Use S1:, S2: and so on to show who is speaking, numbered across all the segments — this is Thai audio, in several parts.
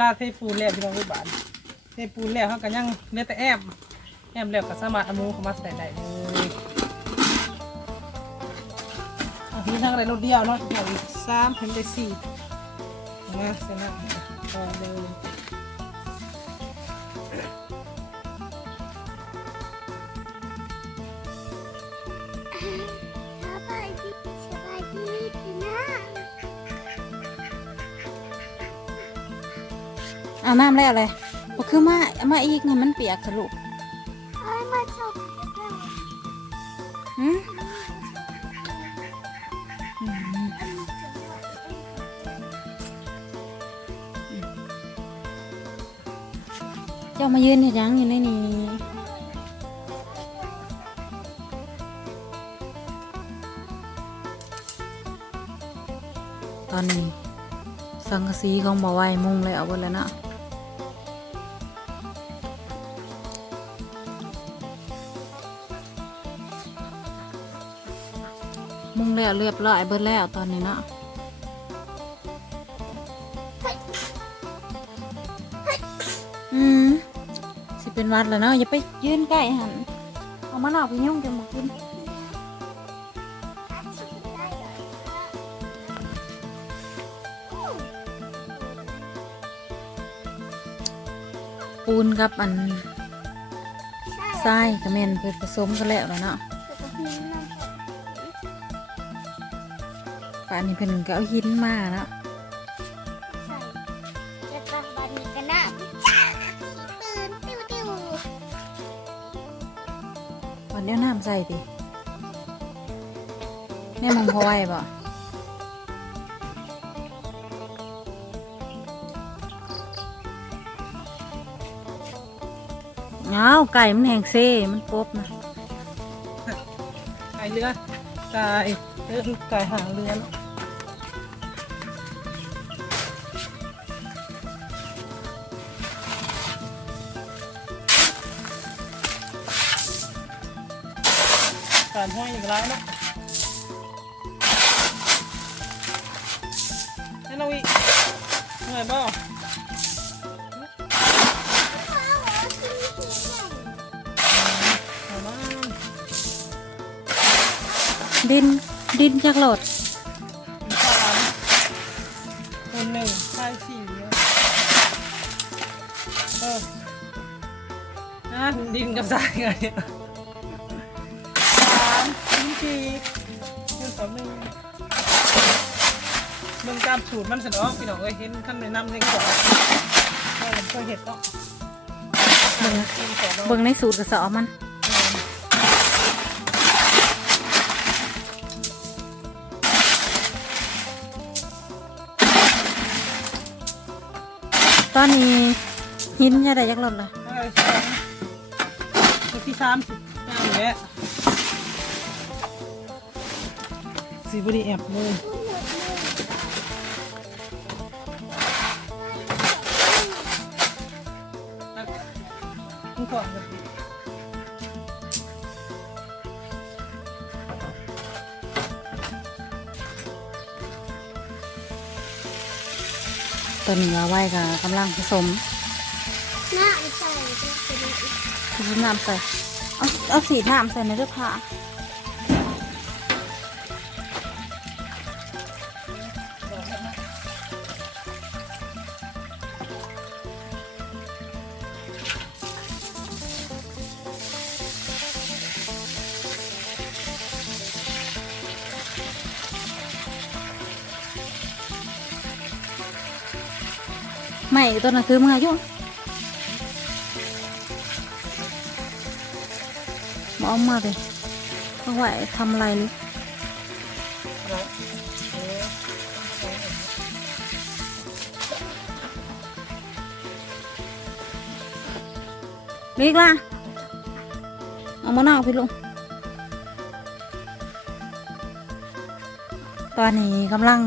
S1: ลาเทปูนแล้วพี่น้องลูกบ้านเทปูนแล้วเขาก็ยังเหลือแต่แอบแอบแล้วก็สามารถเอาหมูเข้ามาใส่ได้เลยอันนี้ทั้งอะไรรถเดียวเนาะอย่างสามถึงได้สี่มาใส่น้ำต่อเลย
S2: อาน้ำแล้วเลยบ่คือมาเอามาอีกไงมันเปียกสรุป
S3: เอ้ยมาชม
S2: หืมอืมเจ้ามายืนเห็นยังอยู่ในนี้ตอนนี้สังกะสีของบ่ไหวมุงเลยเอาไว้แล้วเนาะ มุงแล้วเรียบร้อยเบิดแล้วตอนนี้เนาะอืมสิเป็นวัดแล้วเนาะอย่าไปยืนใกล้หันเอามาหนอกไปยุ่งกันหมดกินปูนกับอันทรายกับแม่นเพิ่นผสมกันแล้วแล้วเนาะ ป่านนี้เพิ่นก็เอาหินมาเนาะ
S3: จะต้องบันกันนะจ้าตื่นติ้วติ้ว
S2: วันนี้เอาน้ำใส่ดิแม่มองพอไหวบ่เงาไก่มันแหงเซ่มันกบนะ
S1: ไก่เรือไก่เรือไก่หางเรือเนาะ ห้อยอย่างไรเนาะให้เราอีกเหนื่อยบ่เอามา
S2: ดินดินจากโหลด
S1: สามคนหนึ่งใช่สี่เออนะดินกับทรายไง ตามสูตรมันเสร็จแล้วพี่น้องเอ้ยเห็นท่านแนะนำในกล่องก็ผมเคยเห็นเนาะ
S2: เบิ่ง
S1: กินของเบิ่
S2: งในสูตรกระสอบมันตอนนี้หินจะได้จากหลดเลย
S1: ตัวที่สามสิบเก้าแล้วสีบรีแอบเลย มึงก่อนกันดิ
S2: ตัวนี้ว่าไว้กับกำลังผสม
S3: หน้าใส่ก็เป็นอีก
S2: ผสมน้ำใส่เอาเอาสีน้ำใส่ในเรือผ้า ไม่ตัวนั้นคือมึงอายุมาเอามาเลยเอาไว้ทำอะไรนี่
S1: อะไรเออ
S2: เล็กล่ะเอามะนาวพี่ลุงตอนนี้กำลัง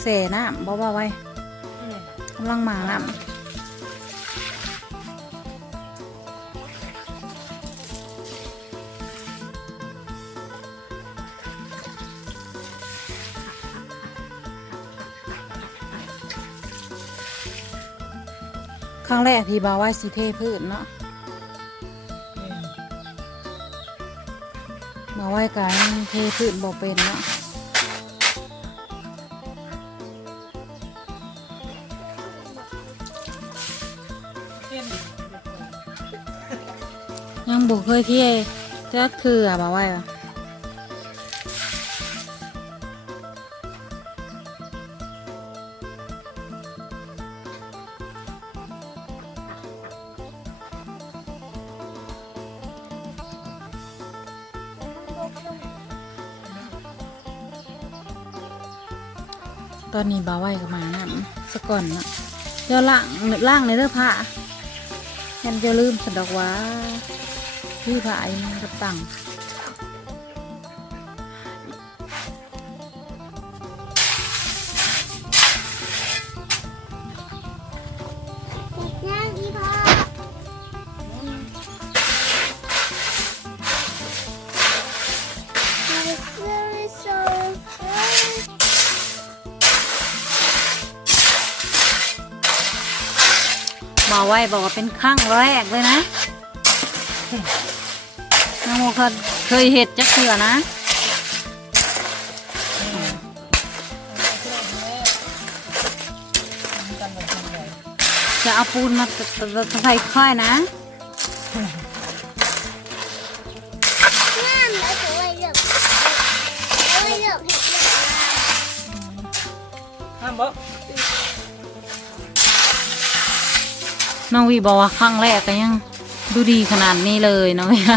S2: เสน้ำบ่บ่าไว้ กำลังหมางอะครั้งแรกที่บาไว้สีเทพืชเนาะ
S1: มา
S2: ไหว้กันเทพืชบ่เป็นเนาะ
S1: เช่น
S2: ยังบ่เคยเทจักคืออะบาไว้อะตอนนี้บาไว้ก็มานั่นสะก่อนเนาะเดี๋ยวล่างล่างในเด้อผ้า ยันจะลืมสะดอกว่าพี่ผ้าไอ้มันกับตัง
S3: ย่างอี พ่อ
S2: มาไว้บอกว่าเป็นครั้งแรกเลยนะน้องโมเคยเคยเห็ดจักเถื่อนะจะเอาปูนมาใส่ค่อยนะ
S3: ห้าม
S1: บ่
S2: น้องวีบอกว่าครั้งแรกก็ยังดูดีขนาดนี้เลยน้องวี
S3: เ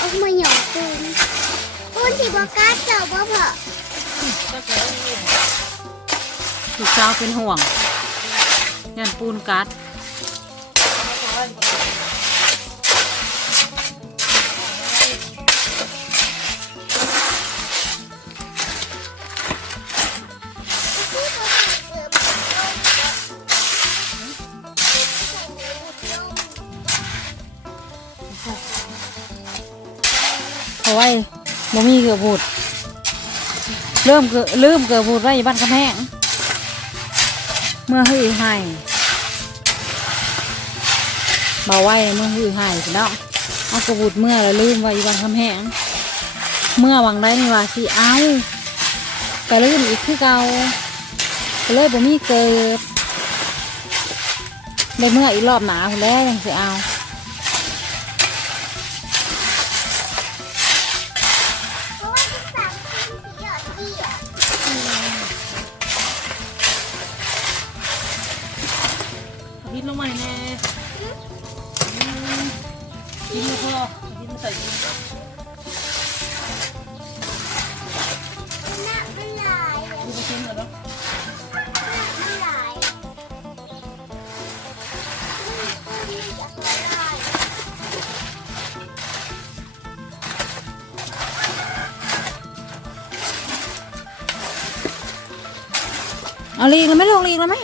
S3: อามาหยอกปูนปูนที่บอกกล้าเจ้าบ่พอ
S2: ถูกเจ้าเป็นห่วงยันปูนกัด กือบบูดเริ่มเกือลืมเกือบบูดไว้อยู่บ้านกำแพงเมื่อหื้อให้เบาไว้เมื่อหื้อห้พี่น้องเอากระบูดเมื่อแล้วลืมไว้อยู่บ้านกำแพงเมื่อวังได้นี่ว่าสิเอาก็ลืมอีกคือเก่าก็เลยบ่มีเกิดได้เมื่ออีกรอบหนาพุ่นแล้วยังสิเอา
S1: นลงมาแน่ดินพอดินใส่ดิน
S3: น้ามันลายเลย
S1: ดูชิ้นก่อนเนาะ
S3: หน้ามันาะ
S2: เอาลีกแล้วไหมลงลีกแล้วไหม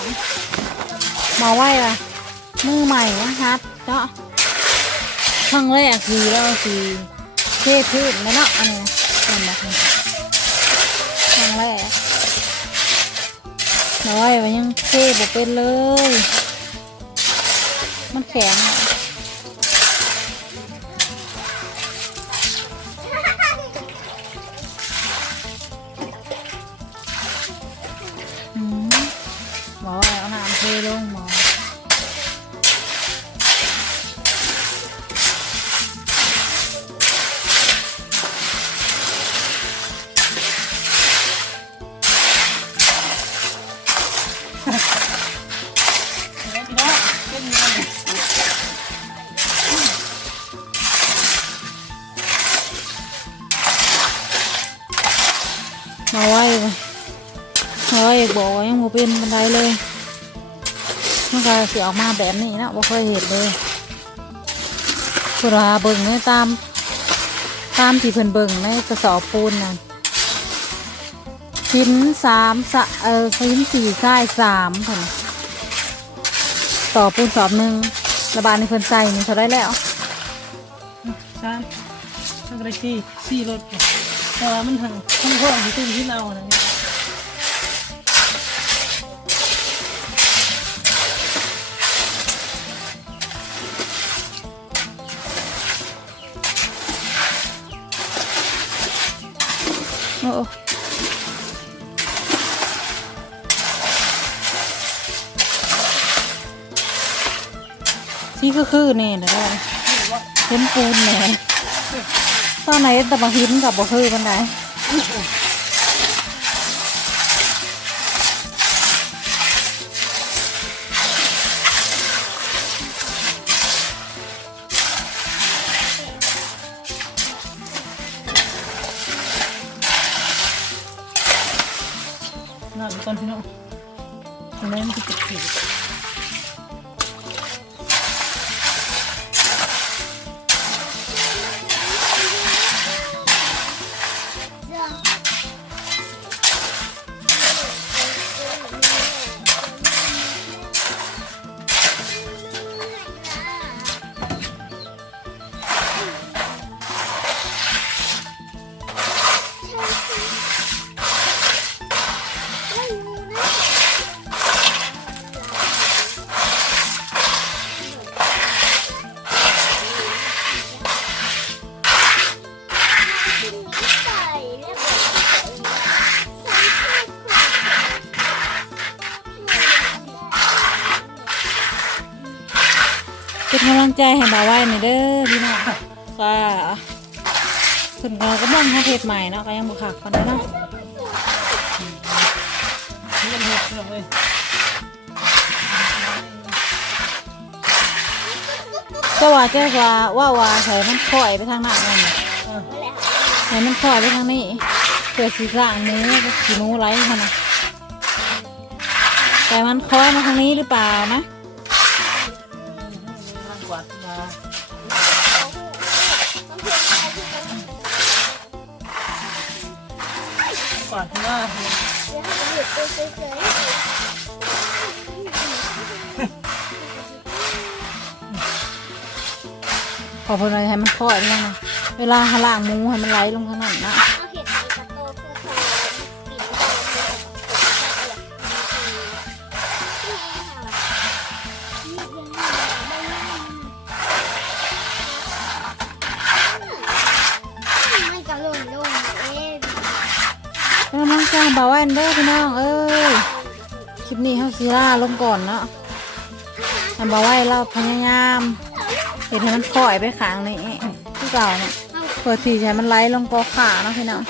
S3: อง
S2: มาไหว้ละมือใหม่นะครับเนาะครั้งแรกคือเราคือเทพืชนะเนาะอันนี้ทำแบบนี้ครั้งแรกมาไหว้มันยังเทบ่เป็นเลย มันแข็ง มา
S3: ไห
S2: ว้บอกว่ายังโมเป็นบันไดเลยมันก็เสียออกมาแบบนี้นะบ่เคยเห็นเลยคุราเบิ่งเลยตาม ตามที่เพิ่นเบิ่งในกระสอบปูนนั่นชิ้นสามสะเออชิ้นสี่ไส้สามเพิ่นต่อปูนสอบหนึ่งระบาดในเพิ่นใส่นี่เขาได้แล้ว
S3: ชานทั้งกระชีซี่รถแต่ว่ามันทั้งทั้งพวกที่ตุ้มที่เราเนี่ย
S2: โอ้นี่ก็คือนี่นะเห็นปูนแหน่ตอนไหนแต่บางหินกับบ่คือมันไห
S3: นาจะตอนพี่
S2: เพิ่นก็กำลังหาเพจใหม่เนาะก็ยังบ่คักปานใดเนาะ
S3: เรียนเห็ดเรื่องเลย
S2: ก็ว่าแจ้ว่าว่าว่าใส่มันคอยไปทางหน้านั่นน่ะ
S3: อ่
S2: ให้มันคอยไปทางนี้เพื่อสีร่างนี้สีนูไรค่ะนะแต่มันคอยมาทางนี้หรือเปล่านะ
S3: กวาดมากวาดหน้า
S2: ขอเพิ่นเลยให้มันคอยไปทางนั้นเวลาหล่างมูให้มันไหลลงทางนั้นนะ จ้างบ่าวแว่นเด้อพี่น้องเอ้ยคลิปนี้เฮาซีล่าลงก่อนเนาะทำบ่าวไว้เราพยายามเห็นให้มันคอยไปข้างนี้ที่เก่าเนี่ยเพื่อที่จะให้มันไหลลงกอขาเนาะพี่น้อง